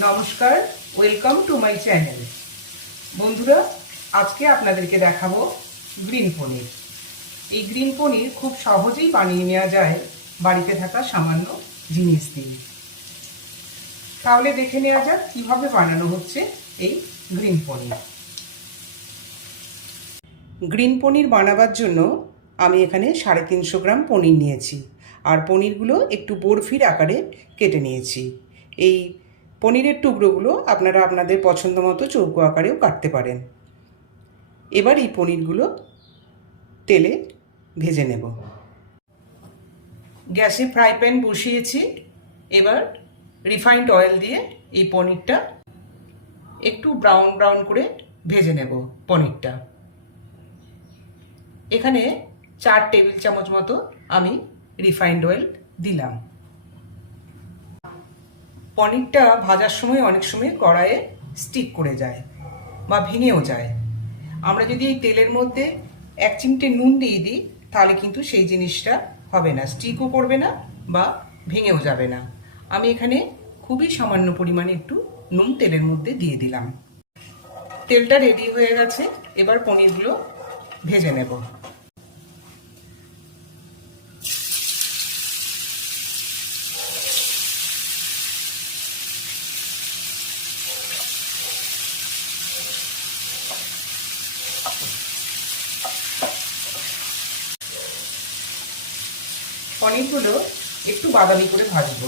নমস্কার, welcome to my channel. বন্ধুরা, আজকে আপনাদেরকে দেখাবো গ্রিন পনির। এই গ্রিন পনির খুব সহজেই বানিয়ে নেওয়া যায় বাড়িতে থাকা সামান্য জিনিস দিয়ে। তাহলে দেখে নেওয়া যাক কীভাবে বানানো হচ্ছে এই গ্রিন পনির। গ্রিন পনির বানাবার জন্য আমি এখানে 350 গ্রাম পনির নিয়েছি, আর পনিরগুলো একটু বরফির আকারে কেটে নিয়েছি। এই পনিরের টুকরোগুলো আপনারা আপনাদের পছন্দ মতো চৌকো আকারেও কাটতে পারেন। এবার এই পনিরগুলো তেলে ভেজে নেব। গ্যাসে ফ্রাই প্যান বসিয়েছি। এবার রিফাইন্ড অয়েল দিয়ে এই পনিরটা একটু ব্রাউন ব্রাউন করে ভেজে নেব। পনিরটা এখানে 4 টেবিল চামচ মতো আমি রিফাইন্ড অয়েল দিলাম। পনিরটা ভাজার সময় অনেক সময় কড়াইয়ে স্টিক করে যায় বা ভেঙেও যায়। আমরা যদি এই তেলের মধ্যে 1 চিমটে নুন দিয়ে দিই তাহলে কিন্তু সেই জিনিসটা হবে না, স্টিকও করবে না বা ভেঙেও যাবে না। আমি এখানে খুবই সামান্য পরিমাণে একটু নুন তেলের মধ্যে দিয়ে দিলাম। তেলটা রেডি হয়ে গেছে। এবার পনিরগুলো ভেজে নেব। পনিরগুলো একটু বাদামি করে ভাজবো।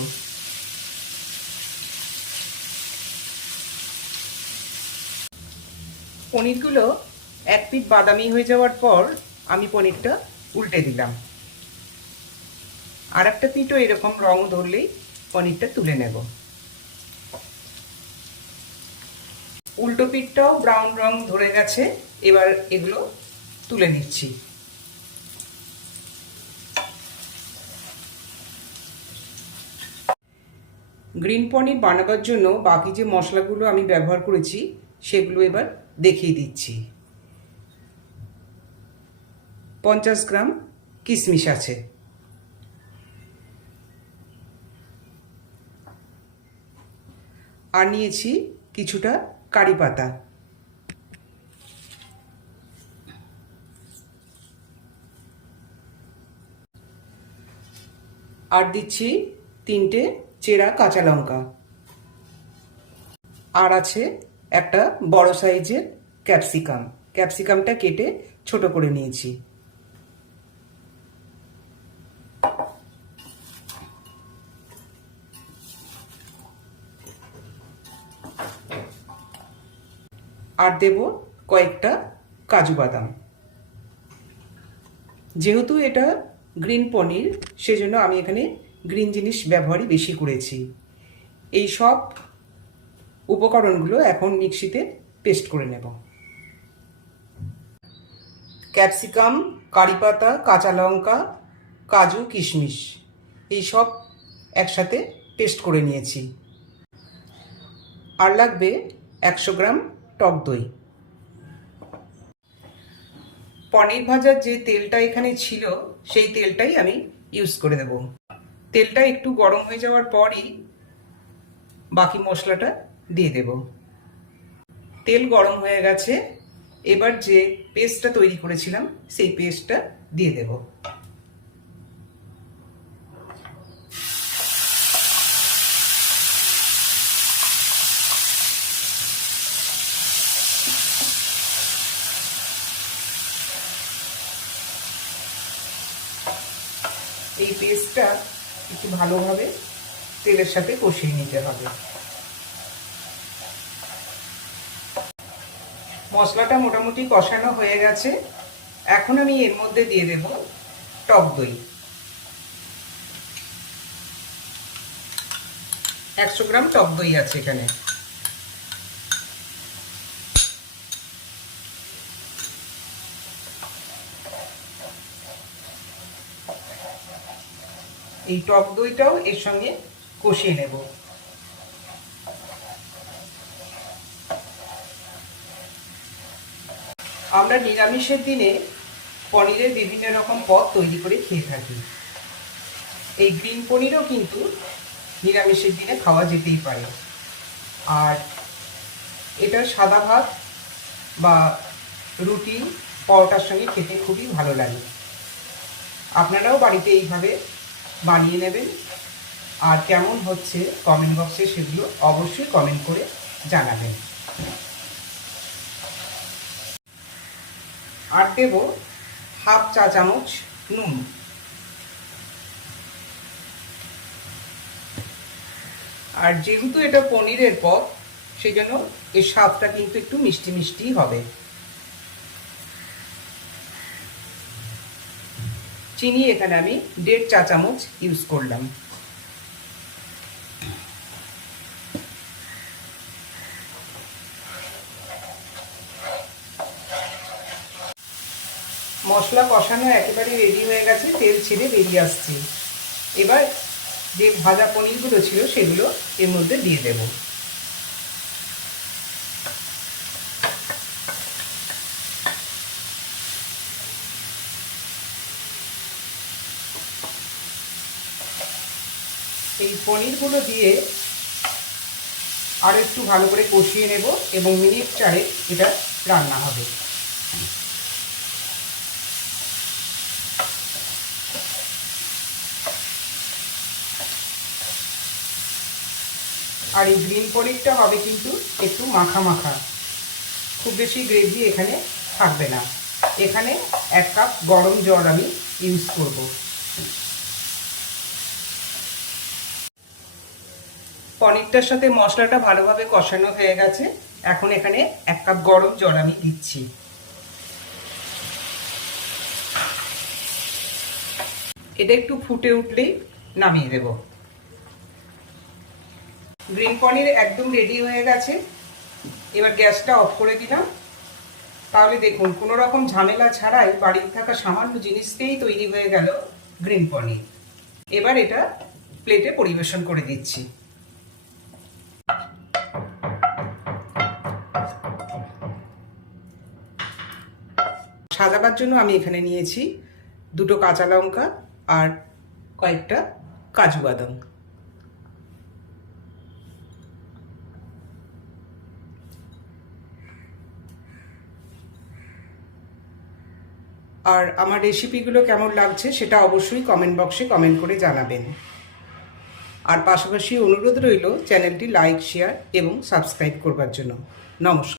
পনিরগুলো 1 পিঠ বাদামি হয়ে যাওয়ার পর আমি পনিরটা উল্টে দিলাম। আর একটা পিঠও এরকম রং ধরলেই পনিরটা তুলে নেব। উল্টো পিঠটাও ব্রাউন রং ধরে গেছে। এবার এগুলো তুলে নিচ্ছি। গ্রিন পনির বানাবার জন্য বাকি যে মশলাগুলো আমি ব্যবহার করেছি সেগুলো এবার দেখিয়ে দিচ্ছি। 50 গ্রাম কিশমিশ আছে, আর নিয়েছি কিছুটা কারি পাতা, আর দিচ্ছি 3টে চেরা কাঁচা লঙ্কা, আর আছে একটা বড় সাইজের ক্যাপসিকাম। ক্যাপসিকামটা কেটে ছোট করে নিয়েছি। আর দেব কয়েকটা কাজু বাদাম। যেহেতু এটা গ্রিন পনির সেজন্য আমি এখানে গ্রিন জিনিস ব্যবহারই বেশি করেছি। এই সব উপকরণগুলো এখন মিক্সিতে পেস্ট করে নেব। ক্যাপসিকাম, কারি পাতা, কাঁচা লঙ্কা, কাজু, কিশমিশ এই সব একসাথে পেস্ট করে নিয়েছি। আর লাগবে 100 গ্রাম টক দই। পনির ভাজার যে তেলটা এখানে ছিল সেই তেলটাই আমি ইউজ করে দেব। তেলটা একটু গরম হয়ে যাওয়ার পরই বাকি মশলাটা দিয়ে দেব। তেল গরম হয়ে গেছে। এবার যে পেস্টটা তৈরি করেছিলাম সেই পেস্টটা দিয়ে দেব। এই পেস্টটা একটু ভালোভাবে তেলের সাথে কষিয়ে নিতে হবে। মশলাটা মোটামুটি কষানো হয়ে গেছে। এখন আমি এর মধ্যে দিয়ে দেব টক দই। 100 গ্রাম টক দই আছে এখানে। এই টক দইটাও এর সঙ্গে কষিয়ে নেব। আমরা নিরামিষের দিনে পনিরের বিভিন্ন রকম পদ তৈরি করে খেয়ে থাকি। এই গ্রিন পনিরও কিন্তু নিরামিষের দিনে খাওয়া যেতেই পারে। আর এটা সাদা ভাত বা রুটি পরোটার সঙ্গে খেতে খুবই ভালো লাগে। আপনারাও বাড়িতে এইভাবে বানিয়ে নেবেন, আর কেমন হচ্ছে কমেন্ট বক্সে সেগুলো অবশ্যই কমেন্ট করে জানাবেন। আর দেব হাফ চা চামচ নুন। আর যেহেতু এটা পনিরের পদ, সেই জন্য এর স্বাদটা কিন্তু একটু মিষ্টি মিষ্টি হবে। চিনি এখানে আমি 1.5 চা চামচ ইউজ করলাম। মশলা কষানো একেবারে রেডি হয়ে গেছে, তেল ছেড়ে বেরিয়ে আসছে। এবার যে ভাজা পনিরগুলো ছিল সেগুলো এর মধ্যে দিয়ে দেব। এই পনিরগুলো দিয়ে আরও একটু ভালো করে কষিয়ে নেব এবং মিনিট 4 এটা রান্না হবে। আর এই গ্রিন পনিরটা হবে কিন্তু একটু মাখা মাখা, খুব বেশি গ্রেভি এখানে থাকবে না। এখানে 1 কাপ গরম জল আমি ইউজ করব। পনিরটার সাথে মশলাটা ভালোভাবে কষানো হয়ে গেছে। এখন এখানে 1 কাপ গরম জল আমি দিচ্ছি। এটা একটু ফুটে উঠলেই নামিয়ে দেব। গ্রিন পনির একদম রেডি হয়ে গেছে। এবার গ্যাসটা অফ করে দিলাম। তাহলে দেখুন, কোনো রকম ঝামেলা ছাড়াই বাড়িতে থাকা সামান্য জিনিস দিয়েই তৈরি হয়ে গেল গ্রিন পনির। এবার এটা প্লেটে পরিবেশন করে দিচ্ছি। সাজাবার জন্য আমি এখানে নিয়েছি 2টো কাঁচা লঙ্কা আর কয়েকটা কাজু বাদাম। আর আমার রেসিপিগুলো কেমন লাগছে সেটা অবশ্যই কমেন্ট বক্সে কমেন্ট করে জানাবেন। আর পাশাপাশি অনুরোধ রইল চ্যানেলটি লাইক, শেয়ার এবং সাবস্ক্রাইব করবার জন্য। নমস্কার।